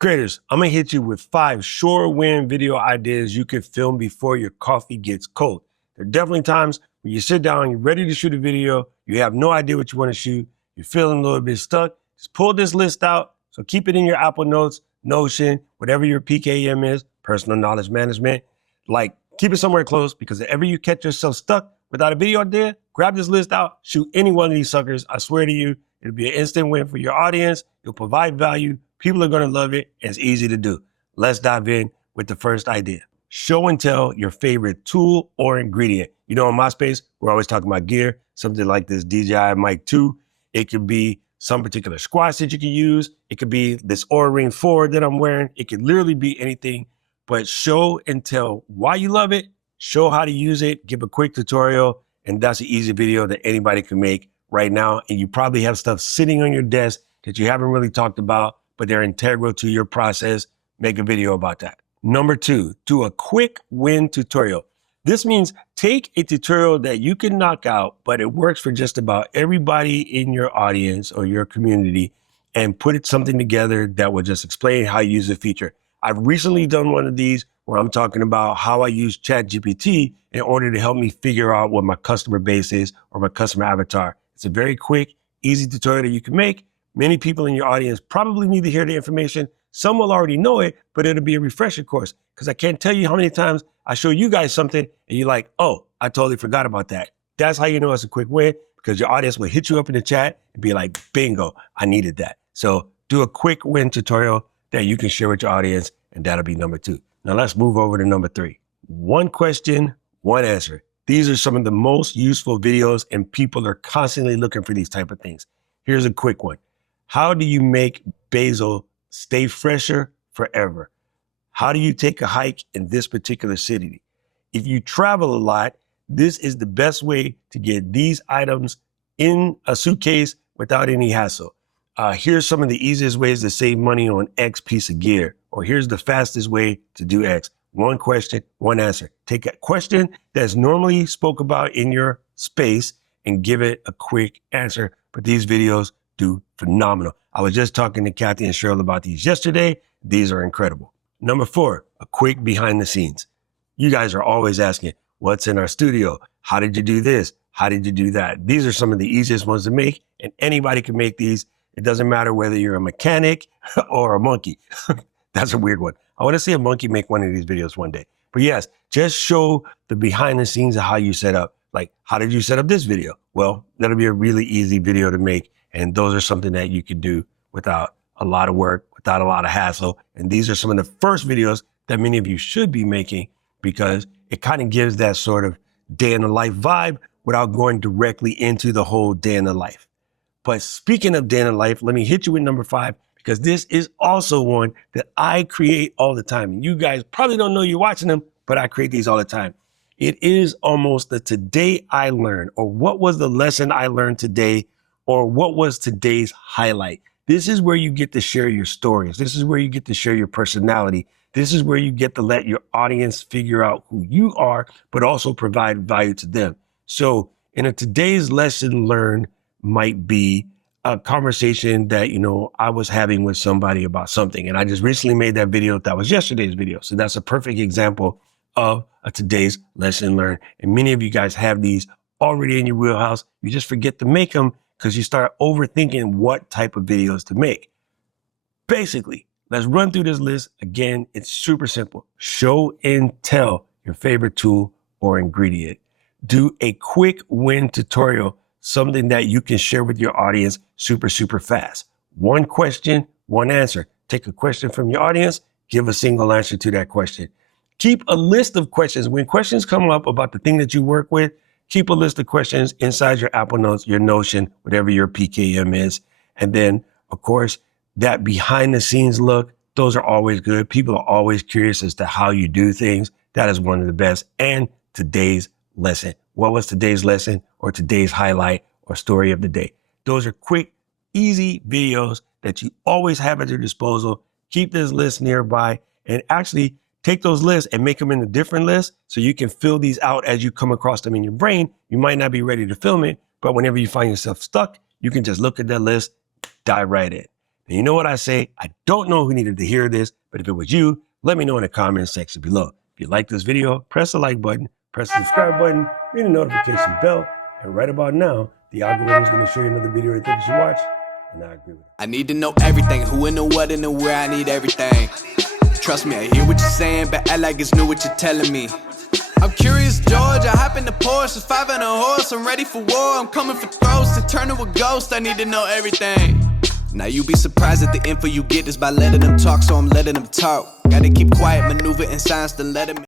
Creators, I'm gonna hit you with 5 short win video ideas you can film before your coffee gets cold. There are definitely times when you sit down, you're ready to shoot a video, you have no idea what you wanna shoot, you're feeling a little bit stuck. Just pull this list out. So keep it in your Apple Notes, Notion, whatever your PKM is, personal knowledge management. Like, keep it somewhere close, because if ever you catch yourself stuck without a video idea, grab this list out, shoot any one of these suckers. I swear to you, it'll be an instant win for your audience. It'll provide value. People are going to love it. And it's easy to do. Let's dive in with the first idea. Show and tell your favorite tool or ingredient. You know, in my space, we're always talking about gear, something like this DJI Mic 2. It could be some particular squash that you can use. It could be this Oura Ring 4 that I'm wearing. It could literally be anything, but show and tell why you love it, show how to use it, give a quick tutorial, and that's an easy video that anybody can make right now. And you probably have stuff sitting on your desk that you haven't really talked about, but they're integral to your process. Make a video about that. Number 2, do a quick win tutorial. This means take a tutorial that you can knock out, but it works for just about everybody in your audience or your community, and put something together that will just explain how you use the feature. I've recently done one of these where I'm talking about how I use ChatGPT in order to help me figure out what my customer base is or my customer avatar. It's a very quick, easy tutorial that you can make. Many people in your audience probably need to hear the information. Some will already know it, but it'll be a refresher course, because I can't tell you how many times I show you guys something and you're like, oh, I totally forgot about that. That's how you know it's a quick win, because your audience will hit you up in the chat and be like, bingo, I needed that. So do a quick win tutorial that you can share with your audience, and that'll be number 2. Now let's move over to number 3. One question, one answer. These are some of the most useful videos, and people are constantly looking for these type of things. Here's a quick one. How do you make basil stay fresher forever? How do you take a hike in this particular city? If you travel a lot, this is the best way to get these items in a suitcase without any hassle. Here's some of the easiest ways to save money on X piece of gear, or here's the fastest way to do X. One question, one answer. Take a question that's normally spoke about in your space and give it a quick answer. But these videos do phenomenal. I was just talking to Kathy and Cheryl about these yesterday. These are incredible. Number 4, a quick behind the scenes. You guys are always asking, what's in our studio? How did you do this? How did you do that? These are some of the easiest ones to make, and anybody can make these. It doesn't matter whether you're a mechanic or a monkey. That's a weird one. I want to see a monkey make one of these videos one day. But yes, just show the behind the scenes of how you set up. Like, how did you set up this video? Well, that'll be a really easy video to make. And those are something that you can do without a lot of work, without a lot of hassle. And these are some of the first videos that many of you should be making, because it kind of gives that sort of day in the life vibe without going directly into the whole day in the life. But speaking of day in the life, let me hit you with number 5, because this is also one that I create all the time. And you guys probably don't know you're watching them, but I create these all the time. It is almost the today I learned, or what was the lesson I learned today, or what was today's highlight. This is where you get to share your stories. This is where you get to share your personality. This is where you get to let your audience figure out who you are, but also provide value to them. So in a today's lesson learned might be a conversation that, I was having with somebody about something. And I just recently made that video. That was yesterday's video. So that's a perfect example of a today's lesson learned. And many of you guys have these already in your wheelhouse. You just forget to make them because you start overthinking what type of videos to make. Basically, let's run through this list. Again, it's super simple. Show and tell your favorite tool or ingredient. Do a quick win tutorial, something that you can share with your audience super, super fast. One question, one answer. Take a question from your audience, give a single answer to that question. Keep a list of questions. When questions come up about the thing that you work with, keep a list of questions inside your Apple Notes, your Notion, whatever your PKM is. And then, of course, that behind the scenes look, those are always good. People are always curious as to how you do things. That is one of the best. And today's lesson. What was today's lesson, or today's highlight, or story of the day? Those are quick, easy videos that you always have at your disposal. Keep this list nearby, and actually take those lists and make them into different lists so you can fill these out as you come across them in your brain. You might not be ready to film it, but whenever you find yourself stuck, you can just look at that list, dive right in. And you know what I say? I don't know who needed to hear this, but if it was you, let me know in the comments section below. If you like this video, press the like button, press the subscribe button, ring the notification bell, and right about now, the algorithm is going to show you another video right there that you watch, and I agree with it. I need to know everything, who and the what and the where, I need everything. Trust me, I hear what you're saying, but act like it's new what you're telling me. I'm curious, George, I hop in the Porsche, it's 5 and a horse, I'm ready for war, I'm coming for throats, to turn to a ghost, I need to know everything. Now you be surprised at the info you get is by letting them talk, so I'm letting them talk. Gotta keep quiet, maneuver in silence, then let them